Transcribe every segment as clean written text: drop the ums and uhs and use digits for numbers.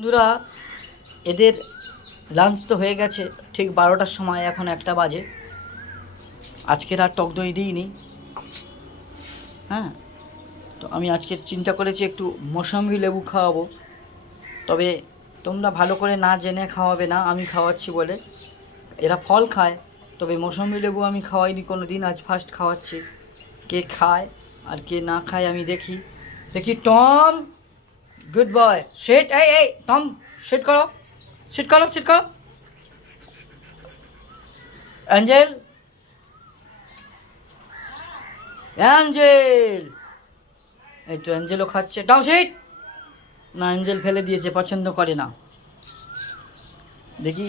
বন্ধুরা, এদের লাঞ্চ তো হয়ে গেছে ঠিক 12টার সময়, এখন 1টা বাজে। আজকের আর টক দই দিইনি। হ্যাঁ, তো আমি আজকে চিন্তা করেছি একটু মৌসম্বি লেবু খাওয়াবো। তবে তোমরা ভালো করে না জেনে খাওয়াবে না, আমি খাওয়াচ্ছি বলে। এরা ফল খায়, তবে মৌসম্বি লেবু আমি খাওয়াইনি কোনো দিন, আজ ফার্স্ট খাওয়াচ্ছি। কে খায় আর কে না খায় আমি দেখি। Tom, good boy, sit. এই টম, সিট করো, সিট করো, সিট করো। অ্যাঞ্জেল, অ্যাঞ্জেল, এই তো অ্যাঞ্জেলও খাচ্ছে। Tom seat. না, অ্যাঞ্জেল ফেলে দিয়েছে, পছন্দ করে না। দেখি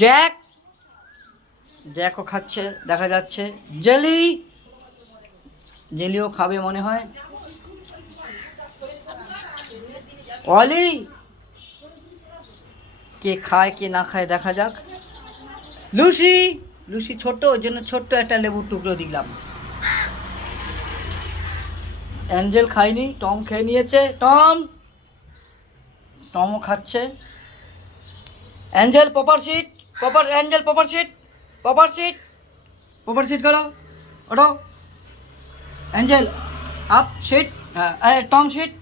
জ্যাক, জ্যাকও খাচ্ছে দেখা যাচ্ছে। জেলি, জেলিও খাবে মনে হয়। অলি, কে খায় কে না খায় দেখা যাক। লুসি, লুসি ছোট, ওর জন্য ছোট্ট একটা লেবুর টুকরো দিলাম। অ্যাঞ্জেল খায়নি, টম খেয়ে নিয়েছে। টম, টমও খাচ্ছে। Angel proper sit, proper Angel proper sit, proper sit, proper sit করো, ওঠো। অ্যাঞ্জেল আপ সিট, হ্যাঁ Tom sit.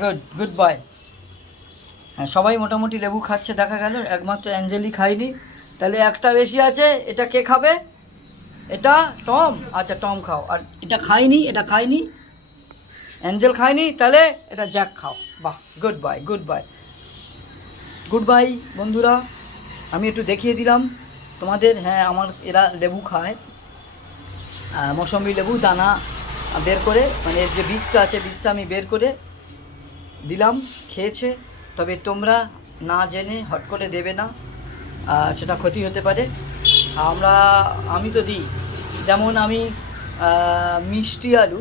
Good, good boy. হ্যাঁ, সবাই মোটামুটি লেবু খাচ্ছে দেখা গেল, একমাত্র অ্যাঞ্জেলই খায়নি। তাহলে একটা বেশি আছে, এটা কে খাবে? এটা টম। আচ্ছা টম খাও। আর এটা খাইনি, এটা খাইনি, অ্যাঞ্জেল খায়নি, তাহলে এটা জ্যাক খাও। বাহ, good bye, good bye, good bye. বন্ধুরা, আমি একটু দেখিয়ে দিলাম তোমাদের। হ্যাঁ, আমার এরা লেবু খায়, মৌসম্বি লেবু দানা বের করে, মানে এর যে বীজটা আছে, বীজটা আমি বের করে দিলাম, খেয়েছে। তবে তোমরা না জেনে হট করে দেবে না, সেটা ক্ষতি হতে পারে। আমি তো দিই, যেমন আমি মিষ্টি আলু,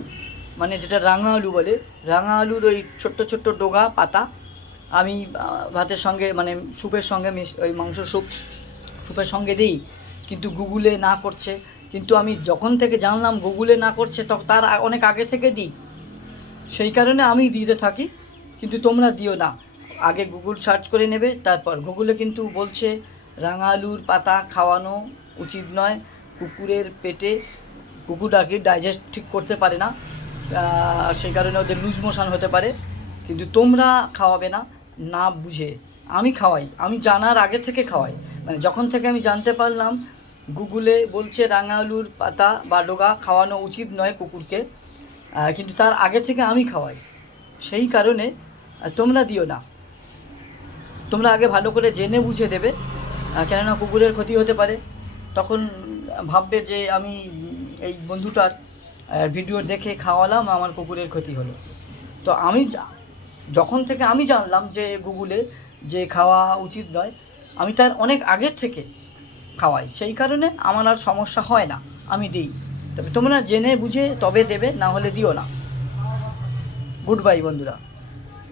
মানে যেটা রাঙা আলু বলে, রাঙা আলুর ওই ছোট্ট ছোট্ট ডগা পাতা আমি ভাতের সঙ্গে, মানে স্যুপের সঙ্গে, ওই মাংস স্যুপের সঙ্গে দিই। কিন্তু গুগলে না করছে, কিন্তু আমি যখন থেকে জানলাম গুগলে না করছে, তখন তার অনেক আগে থেকে দিই, সেই কারণে আমি দিতে থাকি। কিন্তু তোমরা দিও না, আগে গুগল সার্চ করে নেবে, তারপর গুগলে কিন্তু বলছে রাঙা আলুর পাতা খাওয়ানো উচিত নয় কুকুরের পেটে। কুকুর আর কি ডাইজেস্ট ঠিক করতে পারে না, সেই কারণে ওদের লুজ মোশন হতে পারে। কিন্তু তোমরা খাওয়াবে না, না বুঝে। আমি খাওয়াই, আমি জানার আগে থেকে খাওয়াই, মানে যখন থেকে আমি জানতে পারলাম গুগলে বলছে রাঙা আলুর পাতা বা ডগা খাওয়ানো উচিত নয় কুকুরকে, কিন্তু তার আগে থেকে আমি খাওয়াই। সেই কারণে তোমরা দিও না, তোমরা আগে ভালো করে জেনে বুঝে দেবে, কেননা কুকুরের ক্ষতি হতে পারে। তখন ভাববে যে আমি এই বন্ধুটার ভিডিও দেখে খাওয়ালাম, আমার কুকুরের ক্ষতি হলো। তো আমি যখন থেকে আমি জানলাম যে গুগলে যে খাওয়া উচিত নয়, আমি তার অনেক আগের থেকে খাওয়াই, সেই কারণে আমার আর সমস্যা হয় না, আমি দিই। তবে তোমরা জেনে বুঝে তবে দেবে, না হলে দিও না। গুড বাই বন্ধুরা।